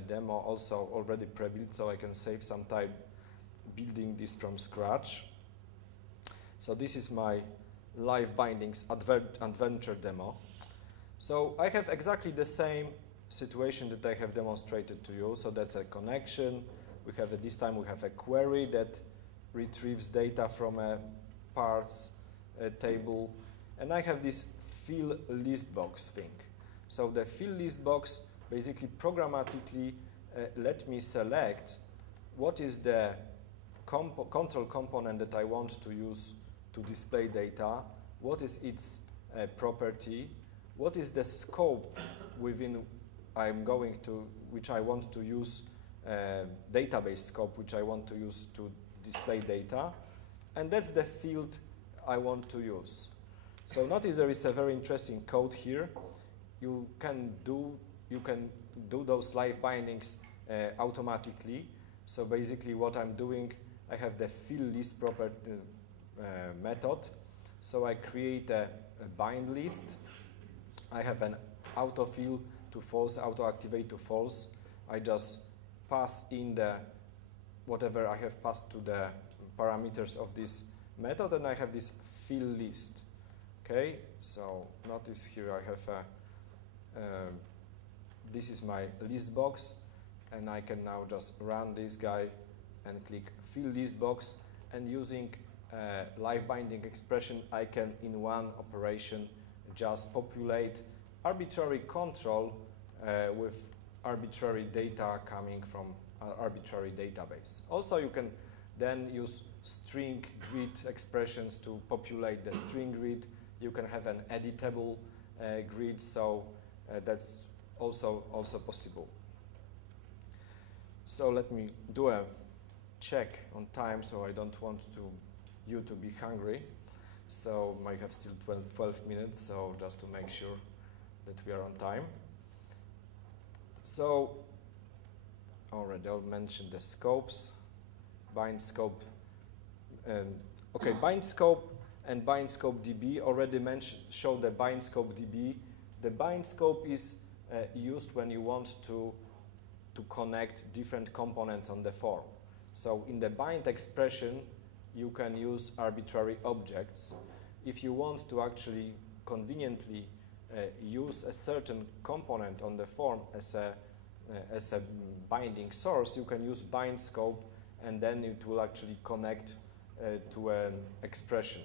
demo also already pre-built, so I can save some time building this from scratch. So this is my LiveBindings adventure demo. So I have exactly the same situation that I have demonstrated to you. So that's a connection. We have this time we have a query that retrieves data from a parts table, and I have this fill list box thing. So the fill list box basically programmatically let me select what is the control component that I want to use to display data, what is its property, what is the scope within which I want to use, database scope which I want to use to display data, and that's the field I want to use. So notice there is a very interesting code here. You can do those LiveBindings automatically. So basically what I'm doing, I have the fill list property method. So I create a bind list. I have an autofill to false, autoactivate to false. I just pass in the whatever I have passed to the parameters of this method, and I have this fill list. Okay, so notice here I have this is my list box, and I can now just run this guy and click fill list box, and using LiveBinding expression I can in one operation just populate arbitrary control with arbitrary data coming from an arbitrary database. Also you can then use string grid expressions to populate the string grid. You can have an editable grid, so that's also possible. So let me do a check on time, so I don't want you to be hungry. So I have still 12 minutes, so just to make sure that we are on time. So already I'll mention the scopes, bind scope. Okay, bind scope and bind scope DB already show the bind scope DB. The bind scope is used when you want to connect different components on the form. So in the bind expression, you can use arbitrary objects. If you want to actually conveniently use a certain component on the form as a binding source, you can use bind scope, and then it will actually connect to an expression.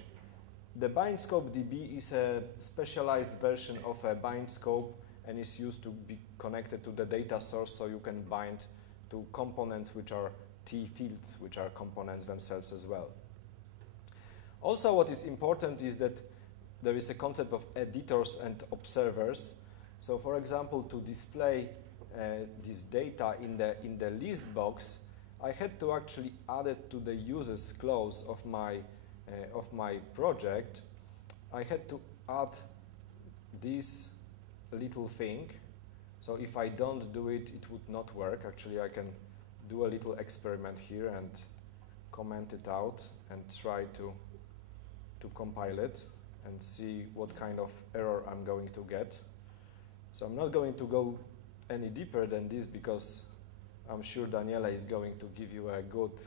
The bind scope DB is a specialized version of a bind scope and is used to be connected to the data source, so you can bind to components which are T fields, which are components themselves as well. Also, what is important is that there is a concept of editors and observers. So for example, to display this data in the list box, I had to actually add it to the uses clause of my project. I had to add this little thing. So if I don't do it, it would not work. Actually, I can do a little experiment here and comment it out and try to compile it and see what kind of error I'm going to get. So I'm not going to go any deeper than this, because I'm sure Daniela is going to give you a good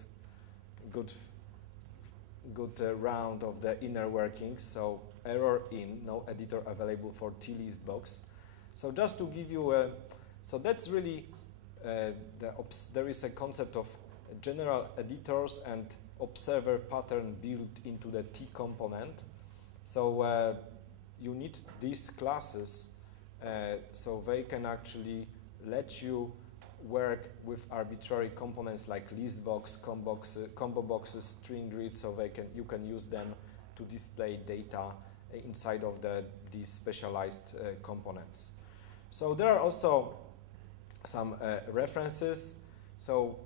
round of the inner workings. So error in, no editor available for T-list box. So just to give you so that's really, there is a concept of general editors and observer pattern built into the T component. So you need these classes so they can actually let you work with arbitrary components like list box, combo boxes, string grid, so you can use them to display data inside of these specialized components. So there are also some references. So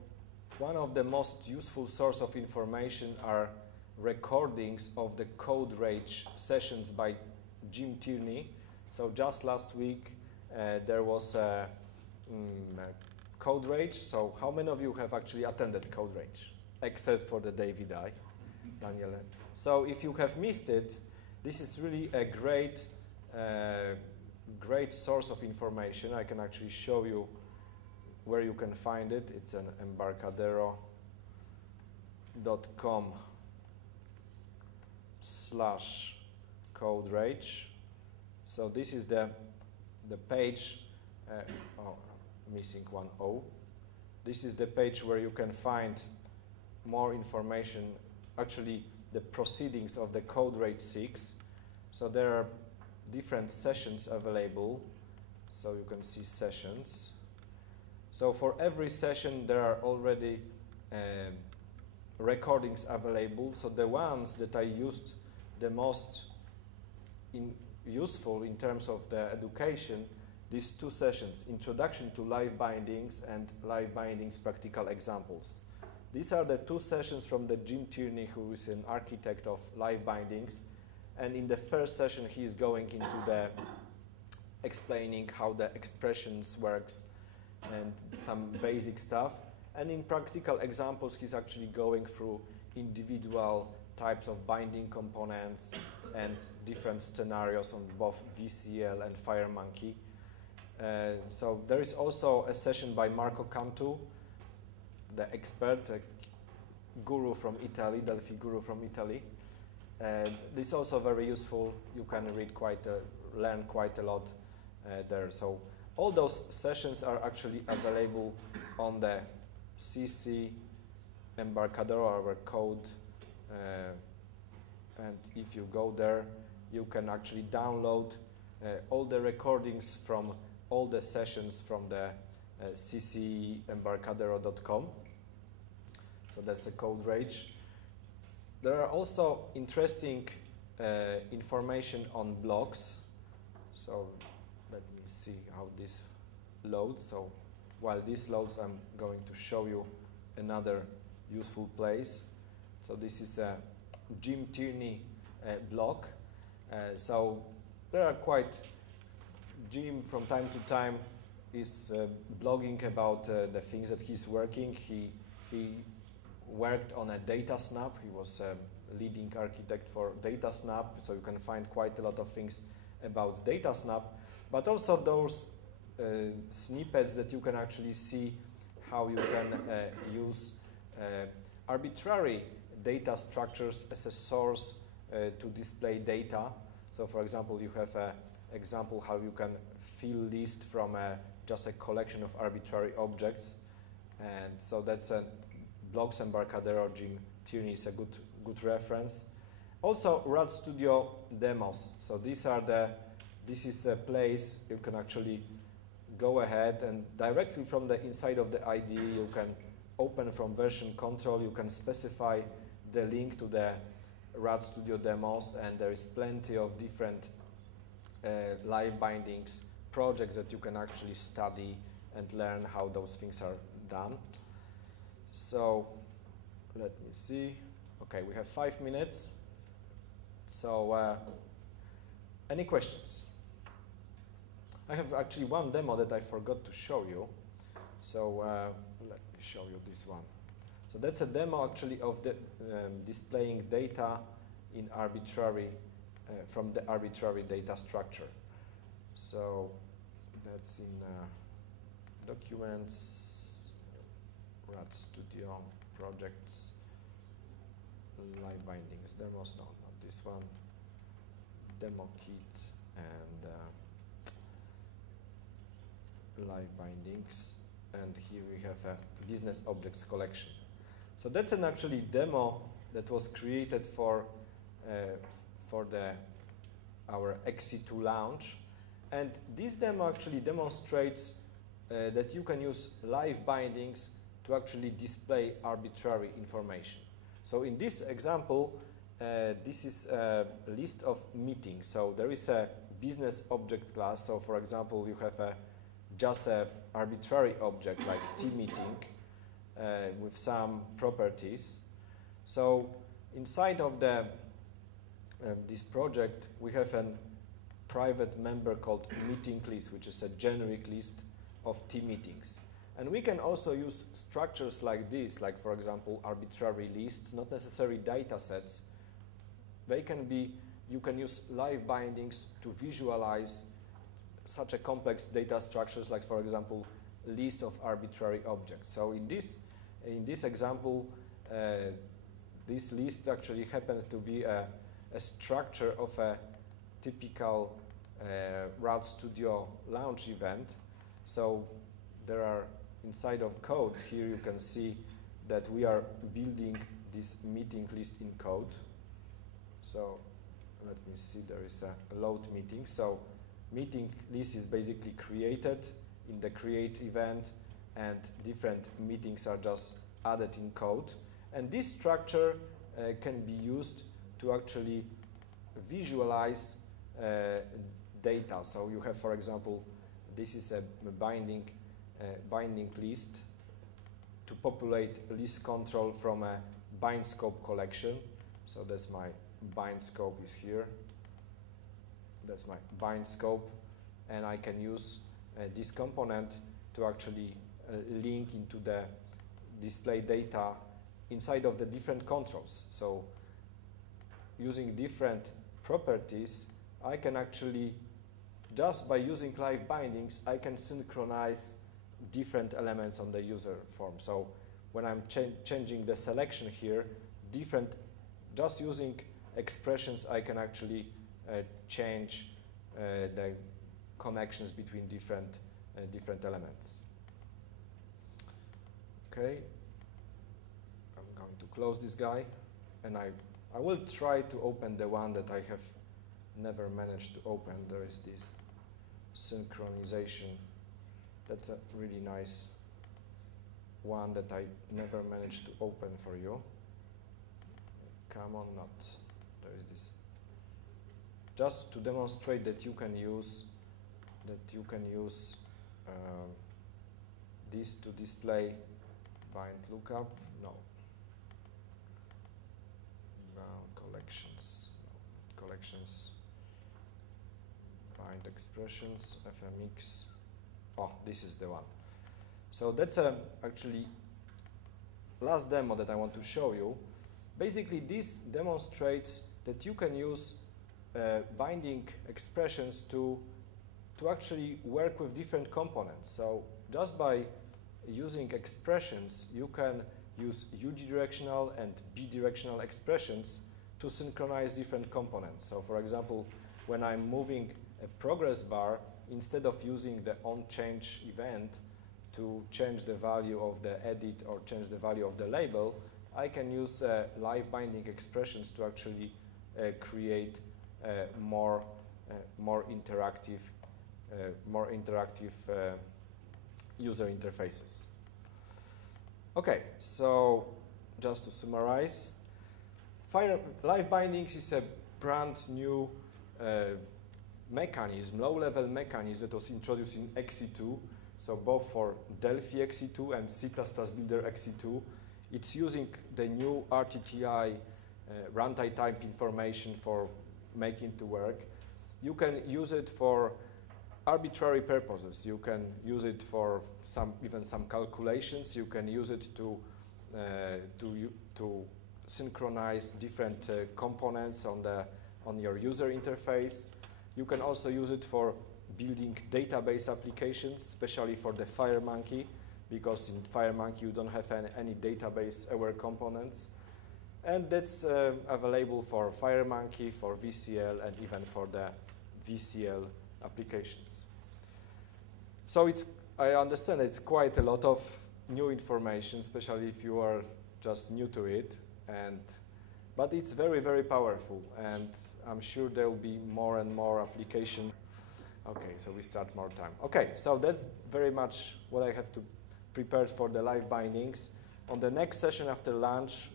one of the most useful source of information are recordings of the Code Rage sessions by Jim Tierney. So just last week there was a Code Rage. So how many of you have actually attended Code Rage? Except for the David I, Daniel. So if you have missed it, this is really a great source of information. I can actually show you where you can find it. It's an embarcadero.com/code rage. So this is the page. Oh, missing one O. This is the page where you can find more information. Actually, the proceedings of the Code Rage 6. So there are different sessions available. So you can see sessions. So for every session there are already recordings available. So the ones that I used the most useful in terms of the education, these two sessions, Introduction to LiveBindings and LiveBindings Practical Examples. These are the two sessions from the Jim Tierney, who is an architect of LiveBindings. And in the first session he is going into the explaining how the expressions works and some basic stuff. And in practical examples, he's actually going through individual types of binding components and different scenarios on both VCL and FireMonkey. So there is also a session by Marco Cantu, the expert, a guru from Italy, Delphi guru from Italy. This is also very useful. You can read learn quite a lot there. So all those sessions are actually available on the CC Embarcadero, our code. And if you go there, you can actually download all the recordings from all the sessions from the ccembarcadero.com. So that's a code rage. There are also interesting information on blogs. So let me see how this loads. So while this loads, I'm going to show you another useful place. So this is a Jim Tierney blog. So there are Jim from time to time is blogging about the things that he's working. He worked on a DataSnap. He was a leading architect for DataSnap, so you can find quite a lot of things about DataSnap, but also those snippets that you can actually see how you can use arbitrary data structures as a source to display data. So for example, you have an example how you can fill list from just a collection of arbitrary objects. And so that's a Blogs Embarcadero. Jim Tierney is a good reference. Also RadStudio demos. So this is a place you can actually go ahead and directly from the inside of the IDE you can open from version control. You can specify the link to the RadStudio demos, and there is plenty of different LiveBindings projects that you can actually study and learn how those things are done. So let me see. Okay, we have 5 minutes. So any questions? I have actually one demo that I forgot to show you. So let me show you this one. So that's a demo actually of the displaying data in arbitrary from the arbitrary data structure. So that's in documents, RadStudio, projects, LiveBindings, demos, no, not this one, demo kit, and LiveBindings, and here we have a business objects collection. So that's an actually demo that was created for our XE2 launch, and this demo actually demonstrates that you can use LiveBindings to actually display arbitrary information. So in this example, this is a list of meetings. So there is a business object class. So for example, you have just an arbitrary object like T-meeting with some properties. So inside of this project, we have a private member called meeting list, which is a generic list of T-meetings. And we can also use structures like this, like for example, arbitrary lists, not necessarily data sets. They can be, you can use LiveBindings to visualize such a complex data structures, like for example, list of arbitrary objects. So in this example, this list actually happens to be a structure of a typical RAD Studio launch event. So there are inside of code here you can see that we are building this meeting list in code. So let me see, there is a load meeting. So meeting list is basically created in the create event, and different meetings are just added in code. And this structure can be used to actually visualize data. So you have, for example, this is a binding list to populate list control from a bind scope collection. So that's my bind scope is here. That's my bind scope, and I can use this component to actually link into the display data inside of the different controls. So using different properties, I can actually, just by using LiveBindings, I can synchronize different elements on the user form. So when I'm changing the selection here, just using expressions, I can actually change the connections between different elements. Okay, I'm going to close this guy, and I will try to open the one that I have never managed to open. There is this synchronization. That's a really nice one that I never managed to open for you. Come on, not. There is this. Just to demonstrate that you can use this to display bind lookup. No. Collections. No. Collections. Bind expressions. FMX. Oh, this is the one. So that's actually last demo that I want to show you. Basically, this demonstrates that you can use binding expressions to actually work with different components. So just by using expressions, you can use unidirectional and bidirectional expressions to synchronize different components. So for example, when I'm moving a progress bar, instead of using the onChange event to change the value of the edit or change the value of the label, I can use LiveBinding expressions to actually create more interactive user interfaces. Okay, so just to summarize, LiveBindings is a brand new mechanism, low-level mechanism that was introduced in XE2, so both for Delphi XE2 and C++ Builder XE2. It's using the new RTTI runtime type information for making it to work. You can use it for arbitrary purposes. You can use it for even some calculations. You can use it to synchronize different components on your user interface. You can also use it for building database applications, especially for the FireMonkey, because in FireMonkey you don't have any database-aware components. And that's available for FireMonkey, for VCL, and even for the VCL applications. So I understand it's quite a lot of new information, especially if you are just new to it, but it's very, very powerful, and I'm sure there will be more and more application. Okay, so we start more time. Okay, so that's very much what I have to prepare for the LiveBindings. On the next session after lunch,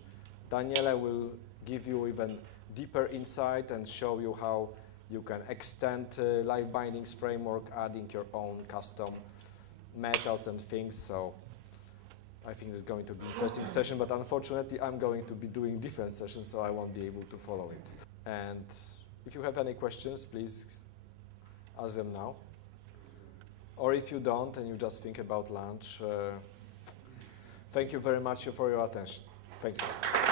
Daniela will give you even deeper insight and show you how you can extend LiveBindings framework, adding your own custom methods and things. So I think it's going to be an interesting session, but unfortunately I'm going to be doing different sessions, so I won't be able to follow it. And if you have any questions, please ask them now. Or if you don't and you just think about lunch, thank you very much for your attention. Thank you.